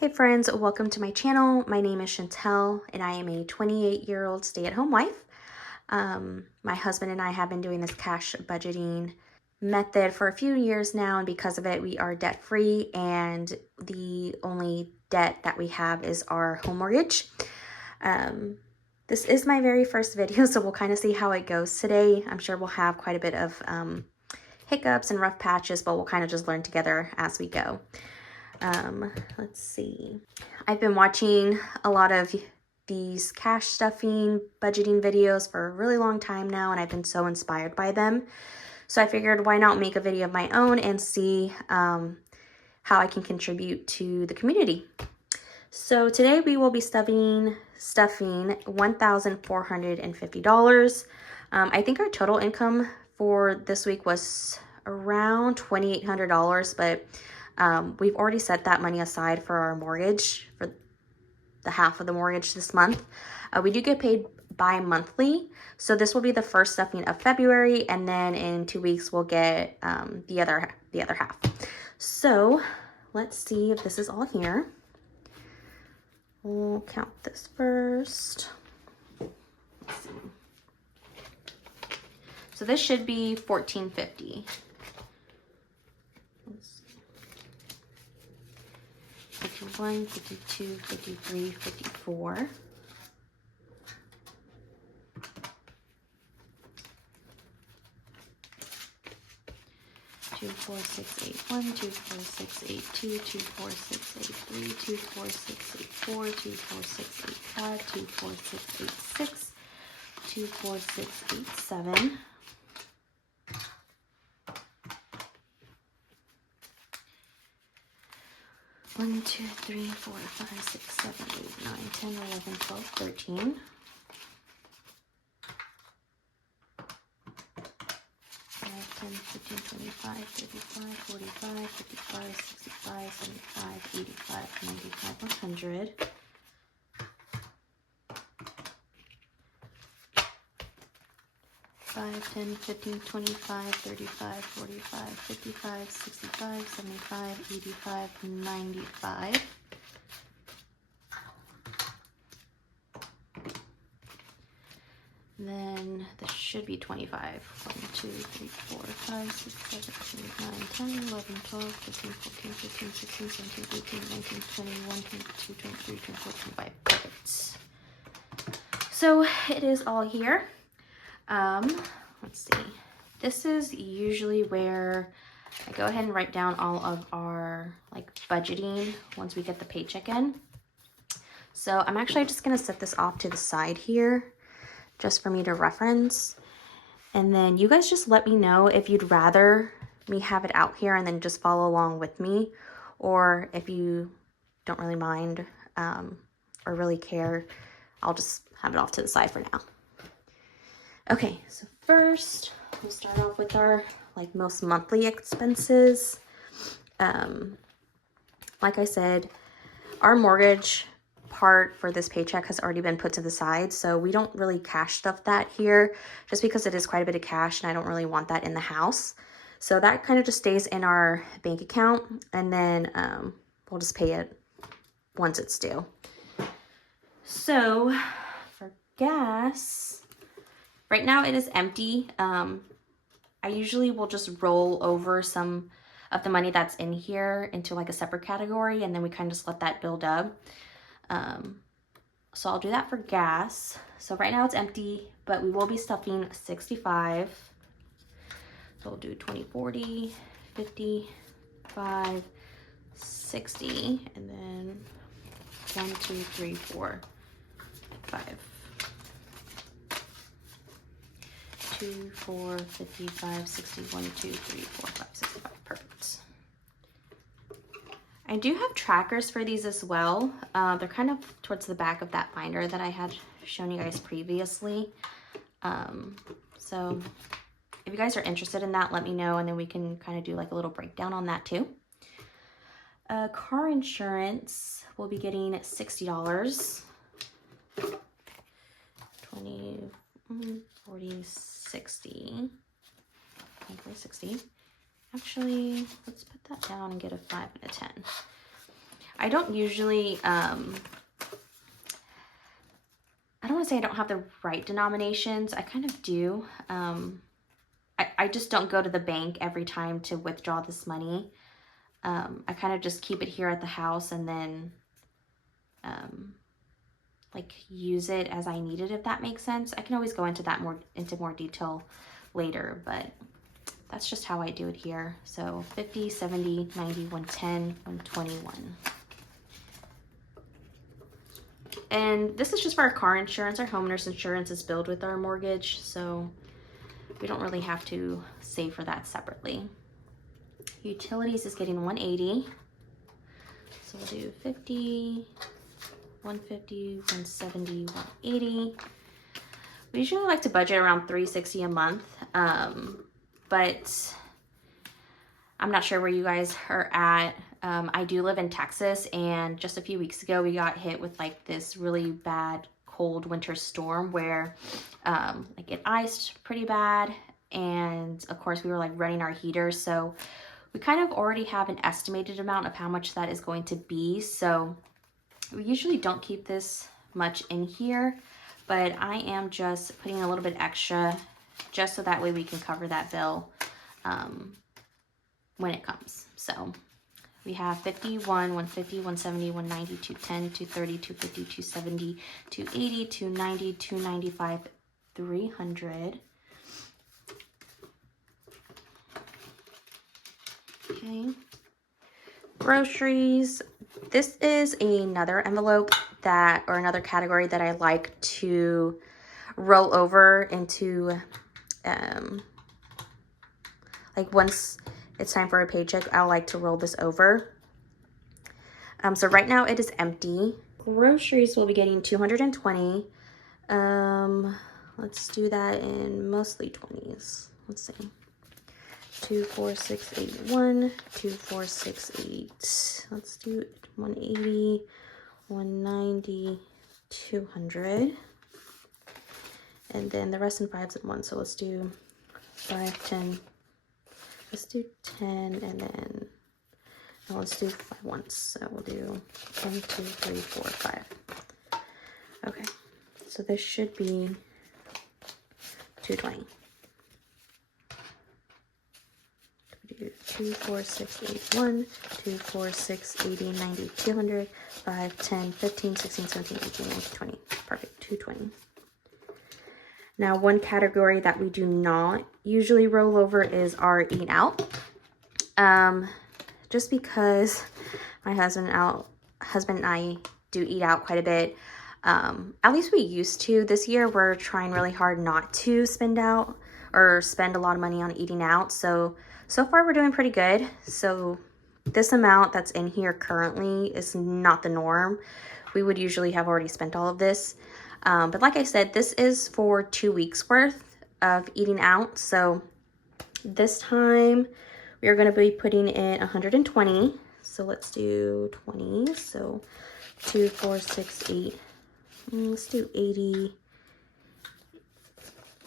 Hey friends, welcome to my channel. My name is Chantel and I am a 28-year-old stay-at-home wife. My husband and I have been doing this cash budgeting method for a few years now, and because of it we are debt-free, and the only debt that we have is our home mortgage. This is my very first video, so we'll kind of see how it goes today. I'm sure we'll have quite a bit of hiccups and rough patches, but we'll kind of just learn together as we go. Let's see. I've been watching a lot of these cash stuffing budgeting videos for a really long time now, and I've been so inspired by them. So I figured, why not make a video of my own and see how I can contribute to the community. So today we will be stuffing $1,450. I think our total income for this week was around $2,800, but we've already set that money aside for our mortgage, for the half of the mortgage this month. We do get paid bi-monthly, so this will be the first stuffing of February, and then in 2 weeks we'll get the other half. So let's see if this is all here. We'll count this first. Let's see. So this should be $1,450. 51, 52, 53, 54. Two, 4, 6, 8, 1, 2, 4, 6, 8, 2, 2, 4, 6, 8, 3, 2, 4, 6, 8, 4, 2, 4, 6, 8, 5, 2, 4, 6, 8, 6, 2, 4, 6, 8, 7. 1, 2, 3, 4, 5, 6, 7, 8, 9, 10, 11, 12, 13. 5, 10, 15, 25, 35, 45, 55, 65, 75, 85, 95, 100. 5, 10, 15, 25, 35, 45, 55, 65, 75, 85, 95. Then this should be 25. 1, 2, 3, 4, 5, 6, 7, 8, 9, 10, 11, 12, 13, 14, 15, 16, 17, 18, 19, 20, 21, 22, 23, 24, 25. Perfect. So it is all here. Let's see. This is usually where I go ahead and write down all of our budgeting once we get the paycheck in. So I'm actually just going to set this off to the side here just for me to reference. And then you guys just let me know if you'd rather me have it out here and then just follow along with me, or if you don't really mind or really care, I'll just have it off to the side for now. Okay, so first we'll start off with our most monthly expenses. Like I said, our mortgage part for this paycheck has already been put to the side, so we don't really cash stuff that here, just because it is quite a bit of cash and I don't really want that in the house. So that kind of just stays in our bank account, and then we'll just pay it once it's due. So for gas, right now it is empty. I usually will just roll over some of the money that's in here into a separate category, and then we kind of just let that build up. So I'll do that for gas. So right now it's empty, but we will be stuffing 65. So we'll do 20, 40, 50, 5, 60, and then 1, 2, 3, 4, 5. 2, 4, 55, 60, 1, 2, 3, 4, 5, 65. Perfect. I do have trackers for these as well. They're kind of towards the back of that binder that I had shown you guys previously. So if you guys are interested in that, let me know, and then we can kind of do a little breakdown on that too. Car insurance, we'll be getting $60. 20, 40, 60. 60. Actually, let's put that down and get a 5 and a 10. I don't usually, I don't want to say I don't have the right denominations. I kind of do. I just don't go to the bank every time to withdraw this money. I kind of just keep it here at the house and then like use it as I need it, if that makes sense. I can always go into that more detail later, but that's just how I do it here. So 50, 70, 90, 110, 121. And this is just for our car insurance. Our homeowner's insurance is billed with our mortgage, so we don't really have to save for that separately. Utilities is getting 180. So we'll do 50, 150, 170, 180. We usually like to budget around $360 a month, but I'm not sure where you guys are at. I do live in Texas, and just a few weeks ago we got hit with like this really bad cold winter storm where like it iced pretty bad, and of course we were like running our heater, so we kind of already have an estimated amount of how much that is going to be. So we usually don't keep this much in here, but I am just putting a little bit extra just so that way we can cover that bill when it comes. So we have 51, 150, 170, 190, 210, 230, 250, 270, 280, 290, 295, 300. Okay. Groceries. This is another envelope that, or another category that I like to roll over into, like once it's time for a paycheck, I like to roll this over. So right now it is empty. Groceries will be getting 220. Let's do that in mostly 20s. Let's see. 24681, 2468. Let's do 180, 190, 200. And then the rest in fives and ones. So let's do 5, 10. Let's do 10, and then let's do 5 once. So we'll do 1, 2, 3, 4, 5. Okay, so this should be 220. 2, 4, 6, 8, 1, 2, 4, 6, 80, 90, 200, 5, 10, 15, 16, 17, 18, 19, 20. Perfect, 220. Now, one category that we do not usually roll over is our eat out. Just because my husband and I do eat out quite a bit. At least we used to. This year, we're trying really hard not to spend out or spend a lot of money on eating out. So far we're doing pretty good. So this amount that's in here currently is not the norm. We would usually have already spent all of this. But like I said, this is for 2 weeks worth of eating out. So this time we are going to be putting in 120. So let's do 20. So 2, 4, 6, 8. Let's do 80,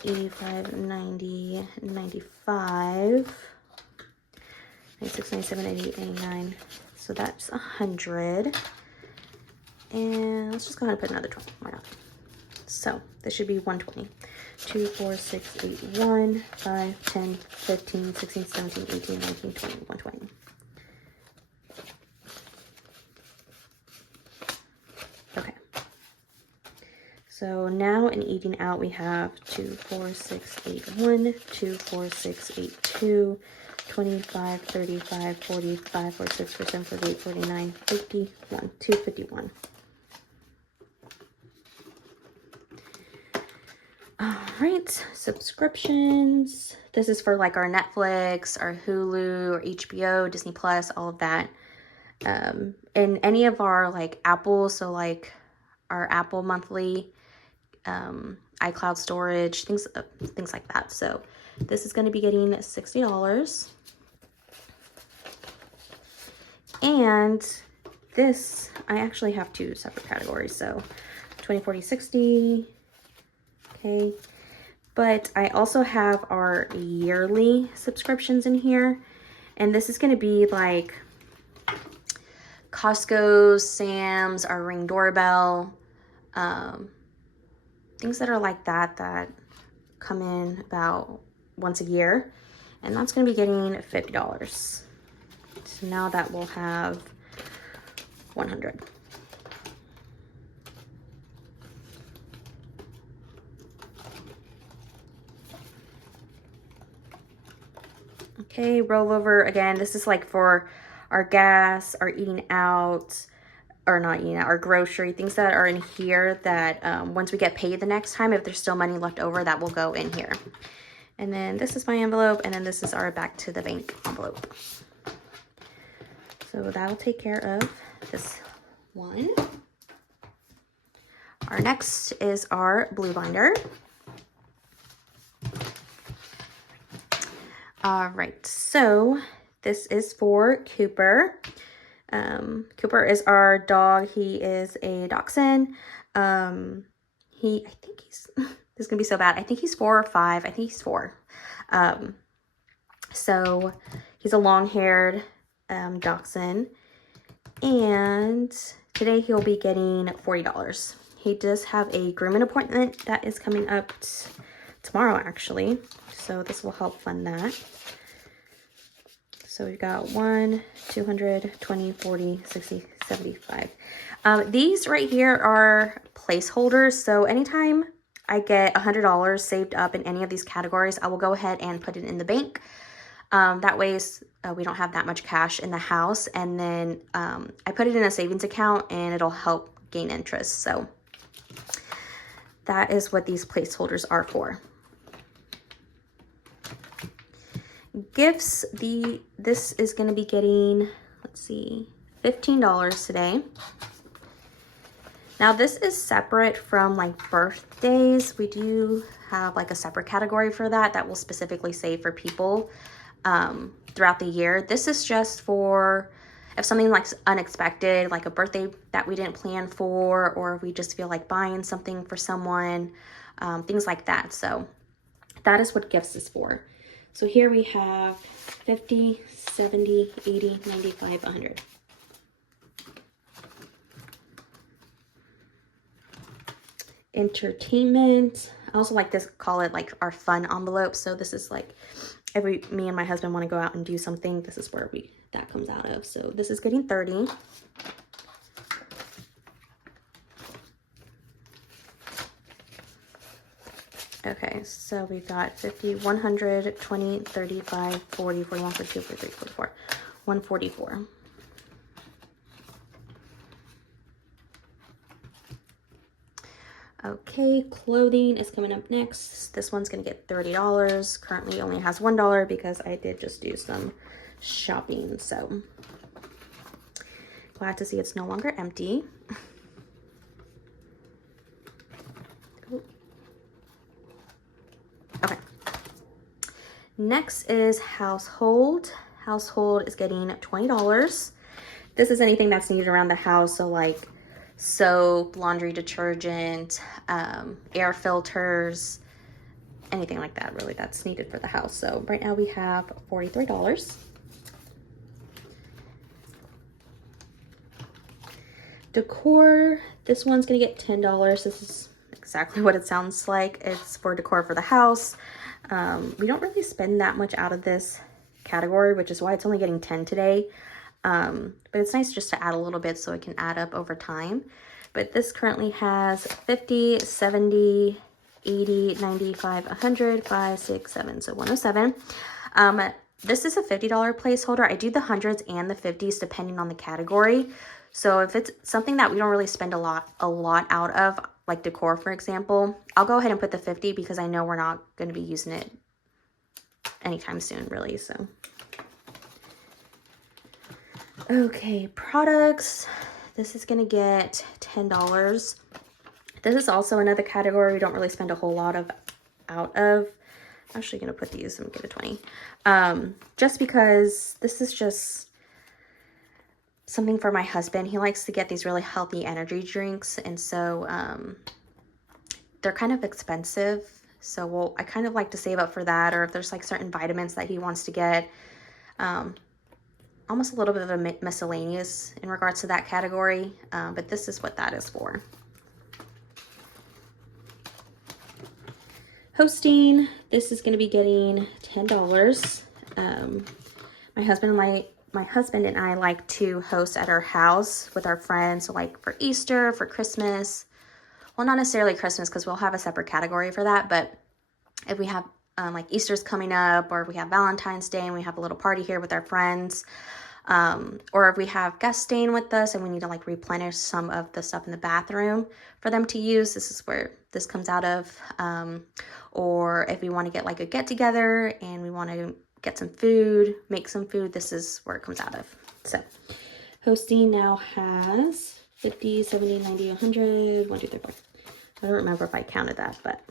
85, 90, 95. 96, 97, 88, 89. So that's 100. And let's just go ahead and put another 20. Why not? So this should be 120. 2, 4, 6, 8, 1, 5, 10, 15, 16, 17, 18, 19, 20, 120. Okay. So now in eating out, we have 2, 4, 6, 8, 1, 2, 4, 6, 8, 2, 25, 35, 45, 46, 47, 48, 49, 51, 251. All right, subscriptions. This is for like our Netflix, our Hulu, or HBO, Disney Plus, all of that. And any of our like Apple, so like our Apple monthly, iCloud storage, things like that. So this is going to be getting $60. And this, I actually have 2 separate categories. So 20, 40, 60. Okay. But I also have our yearly subscriptions in here. And this is going to be like Costco's, Sam's, our Ring doorbell, things that are like that that come in about once a year. And that's going to be getting $50. So now that will have 100. Okay, rollover again. This is like for our gas, our eating out, or not eating out, our grocery, things that are in here that once we get paid the next time, if there's still money left over, that will go in here. And then this is my envelope, and then this is our back to the bank envelope. So that'll take care of this one. Our next is our blue binder. All right, so this is for Cooper. Cooper is our dog. He is a dachshund. I think he's, this is gonna be so bad. I think he's 4 or 5. I think he's 4. So he's a long-haired dachshund, and today he'll be getting $40. He does have a grooming appointment that is coming up tomorrow, actually. So this will help fund that. So we've got 1, 200, 20, 40, 60, 75. These right here are placeholders. So anytime I get $100 saved up in any of these categories, I will go ahead and put it in the bank. That way we don't have that much cash in the house. And then I put it in a savings account and it'll help gain interest. So that is what these placeholders are for. Gifts, this is going to be getting, let's see, $15 today. Now this is separate from like birthdays. We do have like a separate category for that will specifically say for people throughout the year. This is just for if something like unexpected, like a birthday that we didn't plan for, or we just feel like buying something for someone, things like that. So that is what gifts is for. So here we have 50, 70, 80, 95, 100. Entertainment. I also like to call it like our fun envelope. So this is like if me and my husband want to go out and do something, this is where that comes out of. So this is getting 30. Okay, so we've got 50, 100, 20, 35, 40, 41, 42, 43, 44, 144. Okay, clothing is coming up next. This one's gonna get $30. Currently only has $1 because I did just do some shopping. So glad to see it's no longer empty. Okay. Next is household. Household is getting $20. This is anything that's needed around the house. So like soap, laundry detergent, air filters, anything like that really that's needed for the house. So right now we have $43. Decor, this one's gonna get $10. This is exactly what it sounds like. It's for decor for the house. We don't really spend that much out of this category, which is why it's only getting 10 today. But it's nice just to add a little bit so it can add up over time. But this currently has 50, 70, 80, 95, 100, 5, 6, 7, so 107. This is a $50 placeholder. I do the hundreds and the 50s depending on the category. So if it's something that we don't really spend a lot out of, like decor, for example, I'll go ahead and put the 50 because I know we're not going to be using it anytime soon, really. So, okay, products. This is going to get $10. This is also another category we don't really spend a whole lot out of. I'm actually going to put these and get a 20. Just because this is just something for my husband. He likes to get these really healthy energy drinks, and so they're kind of expensive. So I kind of like to save up for that, or if there's like certain vitamins that he wants to get on almost a little bit of a miscellaneous in regards to that category, but this is what that is for. Hosting, this is going to be getting $10. My husband and I like to host at our house with our friends, so like for Easter, for Christmas. Well, not necessarily Christmas because we'll have a separate category for that, but if we have like Easter's coming up, or if we have Valentine's Day and we have a little party here with our friends, or if we have guests staying with us and we need to like replenish some of the stuff in the bathroom for them to use, this is where this comes out of. Or if we want to get like a get together and we want to get some food, make some food, this is where it comes out of. So hosting now has 50, 70, 90, 100, 1, 2, 3, 4. I don't remember if I counted that, but.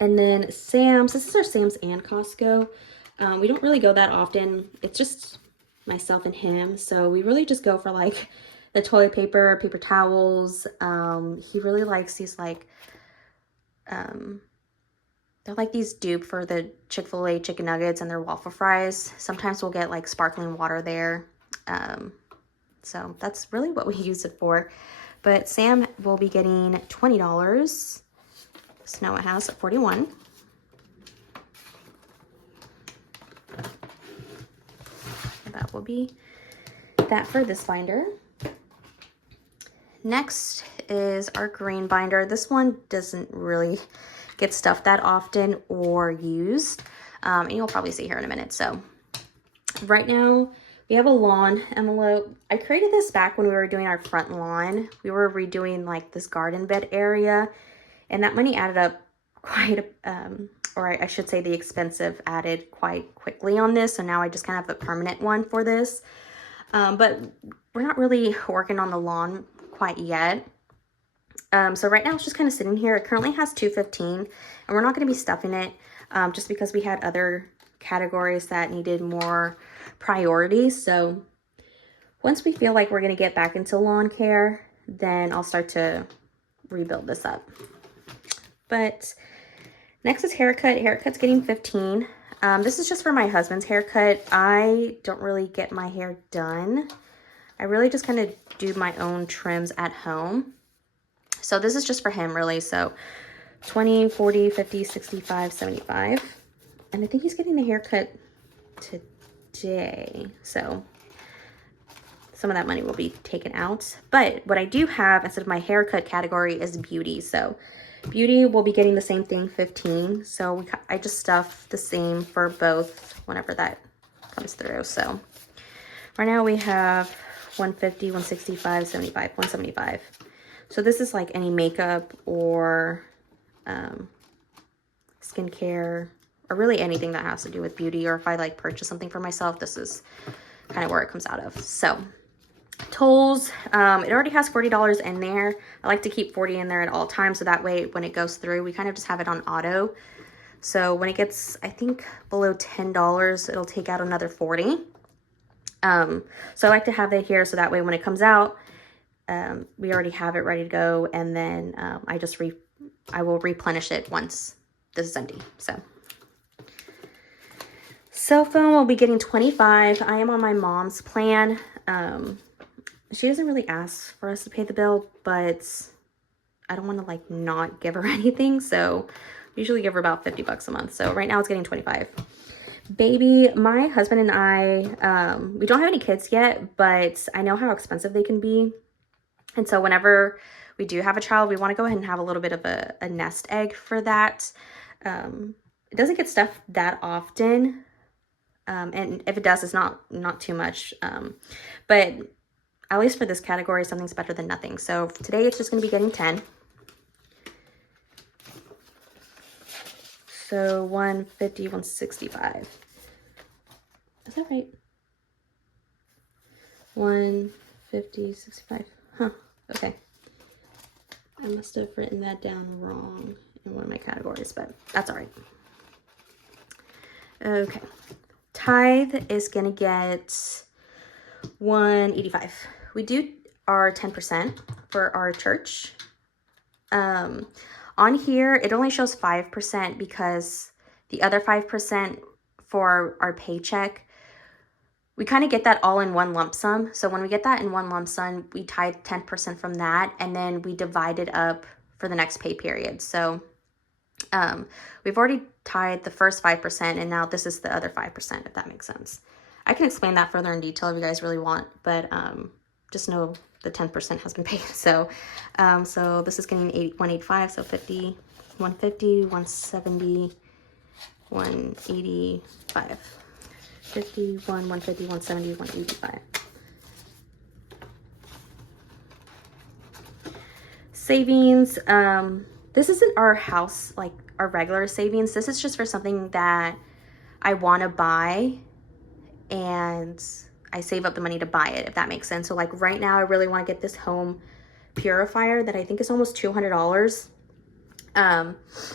And then Sam's, this is our Sam's and Costco. We don't really go that often. It's just myself and him. So we really just go for like the toilet paper, paper towels. He really likes these like, they're like these dupe for the Chick-fil-A chicken nuggets and their waffle fries. Sometimes we'll get like sparkling water there. So that's really what we use it for. But Sam will be getting $20. So now it has 41. That will be that for this binder. Next is our green binder. This one doesn't really get stuffed that often or used. And you'll probably see here in a minute. So right now we have a lawn envelope. I created this back when we were doing our front lawn. We were redoing like this garden bed area, and that money added up quite, or I should say the expensive added quite quickly on this. So now I just kind of have the permanent one for this. But we're not really working on the lawn quite yet. So right now it's just kind of sitting here. It currently has $2.15, and we're not going to be stuffing it just because we had other categories that needed more priority. So once we feel like we're going to get back into lawn care, then I'll start to rebuild this up. But next is haircut. Haircut's getting 15. This is just for my husband's haircut. I don't really get my hair done. I really just kind of do my own trims at home. So this is just for him really. So 20, 40, 50, 65, 75. And I think he's getting the haircut today. So some of that money will be taken out. But what I do have instead of my haircut category is beauty. So beauty will be getting the same thing, 15. So I just stuff the same for both whenever that comes through. So right now we have 150, 165, 75, 175. So this is like any makeup or skincare, or really anything that has to do with beauty, or if I like purchase something for myself, this is kind of where it comes out of. So tolls, it already has $40 in there. I like to keep 40 in there at all times, so that way when it goes through, we kind of just have it on auto. So when it gets, I think, below $10, it'll take out another 40. So I like to have that here, so that way when it comes out, we already have it ready to go, and then I will replenish it once this is empty. So cell phone will be getting 25. I am on my mom's plan. She doesn't really ask for us to pay the bill, but I don't want to like not give her anything, so I usually give her about 50 bucks a month. So right now it's getting 25. Baby, my husband and I, we don't have any kids yet, but I know how expensive they can be. And so whenever we do have a child, we want to go ahead and have a little bit of a nest egg for that. It doesn't get stuffed that often. And if it does, it's not too much. But at least for this category, something's better than nothing. So today it's just going to be getting 10. So 150, 165. Is that right? 150, 65. Huh. Okay. I must have written that down wrong in one of my categories, but that's all right. Okay. Tithe is going to get 185. We do our 10% for our church. On here, it only shows 5% because the other 5% for our paycheck, we kind of get that all in one lump sum. So when we get that in one lump sum, we tithe 10% from that, and then we divide it up for the next pay period. So we've already tied the first 5%, and now this is the other 5%, if that makes sense. I can explain that further in detail if you guys really want, but just know the 10% has been paid. So so this is getting 185, so 50, 150, 170, 185. 51, 150, 170, 185. Savings, this isn't our house, like our regular savings. This is just for something that I want to buy, and I save up the money to buy it, if that makes sense. So like right now, I really want to get this home purifier that I think is almost $200.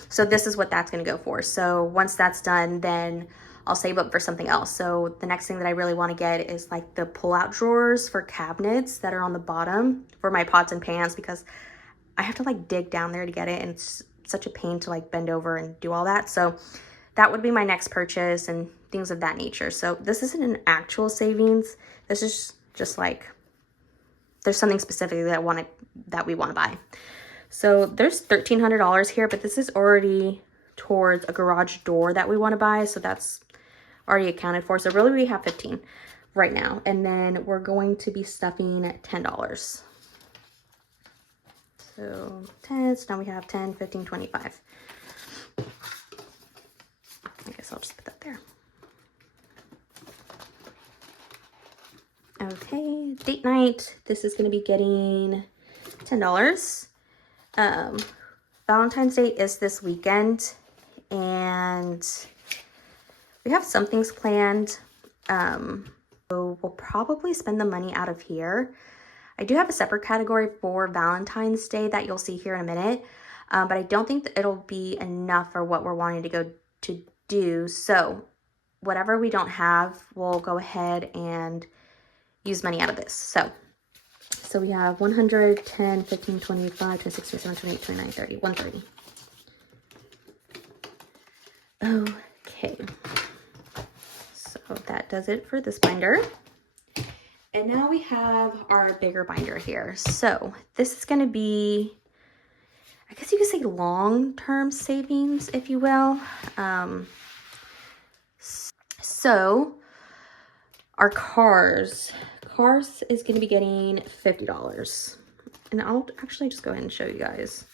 So this is what that's going to go for. So once that's done, then I'll save up for something else. So the next thing that I really want to get is like the pull-out drawers for cabinets that are on the bottom for my pots and pans, because I have to like dig down there to get it, and it's such a pain to like bend over and do all that. So that would be my next purchase and things of that nature. So this isn't an actual savings. This is just like, there's something specifically that we want to buy. So there's $1,300 here, but this is already towards a garage door that we want to buy. So that's already accounted for. So really we have 15 right now. And then we're going to be stuffing at $10. So 10, so now we have 10, 15, 25. I guess I'll just put that there. Okay, date night. This is going to be getting $10. Valentine's Day is this weekend, and we have some things planned. So we'll probably spend the money out of here. I do have a separate category for Valentine's Day that you'll see here in a minute, but I don't think that it'll be enough for what we're wanting to go to do. So whatever we don't have, we'll go ahead and use money out of this. So we have 100, 10, 15, 25, 26, 27, 28, 29, 30, 130. Okay. So that does it for this binder. And now we have our bigger binder here. So this is going to be, I guess you could say long-term savings, if you will. So our cars is going to be getting $50. And I'll actually just go ahead and show you guys.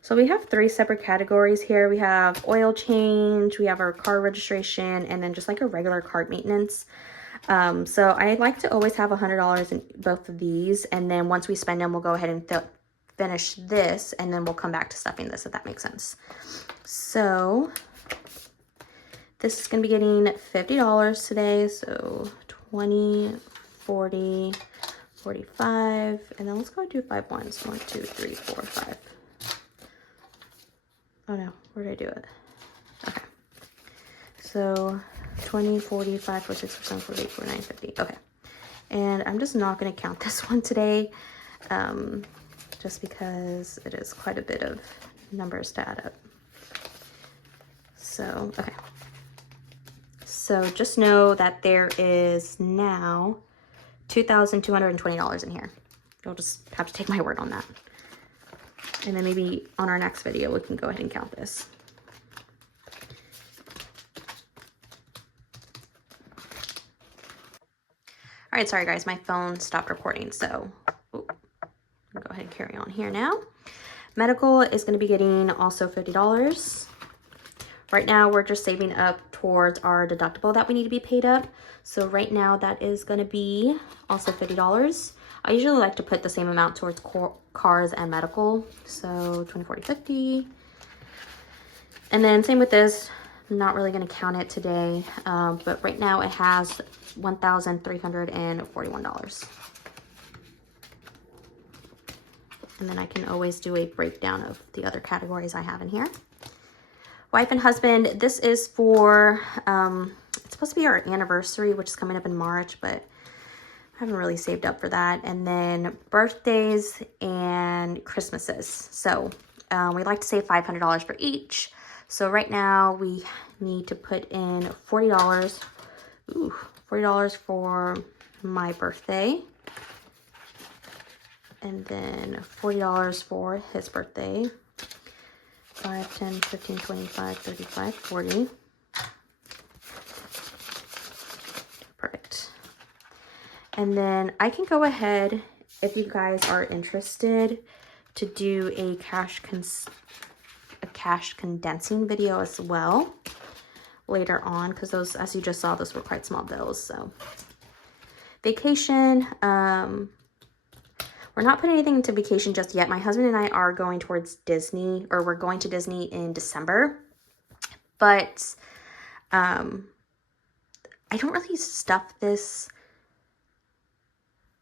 So we have 3 separate categories here. We have oil change, we have our car registration, and then just like a regular car maintenance. So I like to always have $100 in both of these, and then once we spend them, we'll go ahead and finish this, and then we'll come back to stuffing this, if that makes sense. So this is going to be getting $50 today, so 20, 40, 45, and then let's go do 5 ones. 1, 2, 3, 4, 5. Oh no, where did I do it? Okay. So 20, 40, 5, 4, 6, 7, 48, 49, 50. Okay. And I'm just not going to count this one today, just because it is quite a bit of numbers to add up. So, okay. So just know that there is now $2,220 in here. You'll just have to take my word on that. And then maybe on our next video, we can go ahead and count this. All right, sorry guys, my phone stopped recording, so I'll go ahead and carry on here now. Medical is going to be getting also $50. Right now, we're just saving up towards our deductible that we need to be paid up. So right now, that is going to be also $50. I usually like to put the same amount towards cars and medical. So 20, 40, 50. And then same with this. I'm not really going to count it today, but right now it has $1,341. And then I can always do a breakdown of the other categories I have in here. Wife and husband, this is for, it's supposed to be our anniversary, which is coming up in March, but I haven't really saved up for that. And then birthdays and Christmases. So we like to save $500 for each. So right now we need to put in $40. Ooh, $40 for my birthday. And then $40 for his birthday. 5, 10, 15, 25, 35, 40. Perfect. And then I can go ahead, if you guys are interested, to do a cash condensing video as well later on, because those, as you just saw, those were quite small bills. So vacation, we're not putting anything into vacation just yet. My husband and I are going towards Disney, or we're going to Disney in December, but I don't really stuff this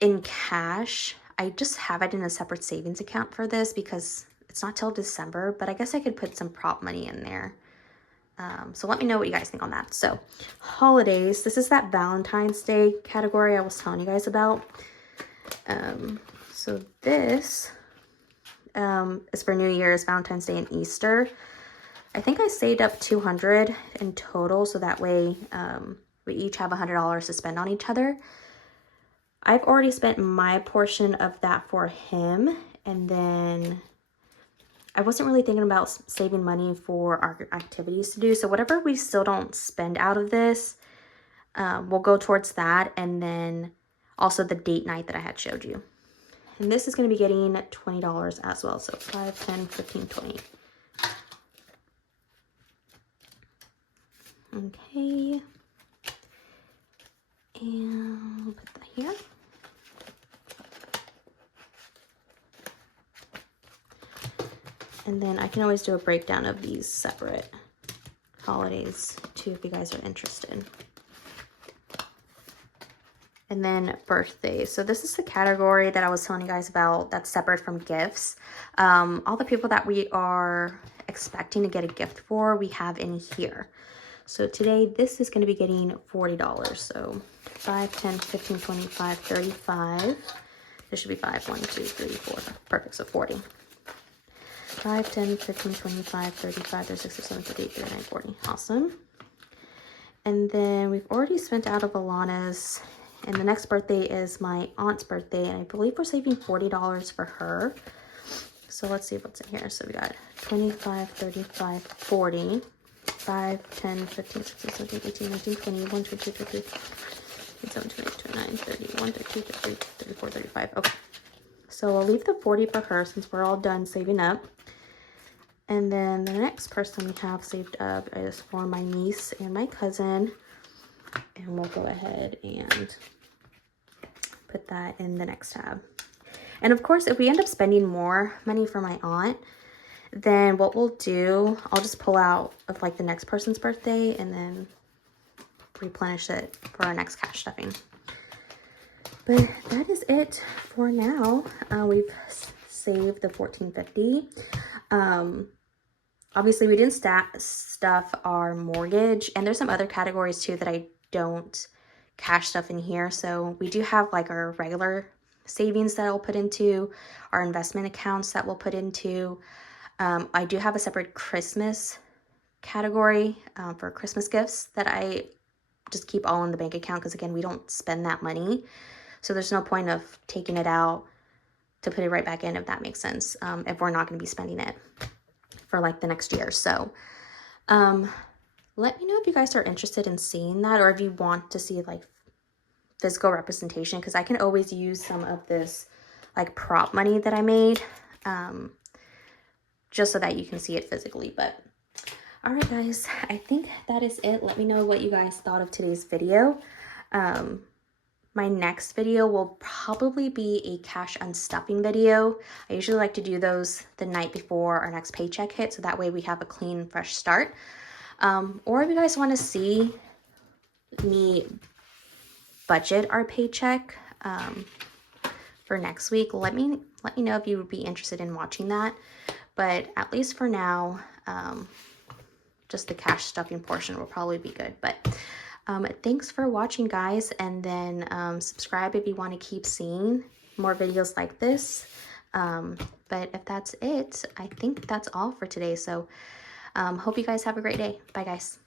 in cash. I just have it in a separate savings account for this because it's not till December, but I guess I could put some prop money in there. So let me know what you guys think on that. So holidays, this is that Valentine's Day category I was telling you guys about. So this is for New Year's, Valentine's Day, and Easter. I think I saved up $200 in total, so that way we each have $100 to spend on each other. I've already spent my portion of that for him, and then I wasn't really thinking about saving money for our activities to do. So whatever we still don't spend out of this, we'll go towards that, and then also the date night that I had showed you. And this is going to be getting $20 as well. So 5, 10, 15, 20. Okay. And we'll put that here. And then I can always do a breakdown of these separate holidays too, if you guys are interested. And then birthdays. So this is the category that I was telling you guys about that's separate from gifts. All the people that we are expecting to get a gift for, we have in here. So today, this is going to be getting $40. So 5, 10, 15, 25, 35. This should be 5, 1, 2, 3, 4. Perfect, so 40. 5, 10, 15, 25, 35, 36, 37, 38, 39, 40. Awesome. And then we've already spent out of Alana's. And the next birthday is my aunt's birthday. And I believe we're saving $40 for her. So let's see what's in here. So we got 25, 35, 40. 5, 10, 15, 16, 17, 18, 19, 20, 1, 2, 3, 4, 5, 27, 28, 29, 30, 1, 32, 33, 34, 35. Okay. So I'll leave the 40 for her since we're all done saving up. And then the next person we have saved up is for my niece and my cousin. And we'll go ahead and put that in the next tab. And of course, if we end up spending more money for my aunt, then what we'll do, I'll just pull out of like the next person's birthday and then replenish it for our next cash stuffing. But that is it for now. We've saved the $14.50. Obviously, we didn't stuff our mortgage, and there's some other categories too that I don't cash stuff in here. So we do have like our regular savings that I'll put into, our investment accounts that we'll put into. I do have a separate Christmas category for Christmas gifts that I just keep all in the bank account because, again, we don't spend that money. So there's no point of taking it out to put it right back in, if that makes sense, if we're not going to be spending it for like the next year. So let me know if you guys are interested in seeing that, or if you want to see like physical representation, because I can always use some of this like prop money that I made just so that you can see it physically. But all right, guys, I think that is it. Let me know what you guys thought of today's video. My next video will probably be a cash unstuffing video. I usually like to do those the night before our next paycheck hits, so that way we have a clean, fresh start. Or if you guys want to see me budget our paycheck for next week, let me know if you would be interested in watching that. But at least for now, just the cash stuffing portion will probably be good. But thanks for watching, guys, and then subscribe if you want to keep seeing more videos like this. But if that's it, I think that's all for today. So Hope you guys have a great day. Bye, guys.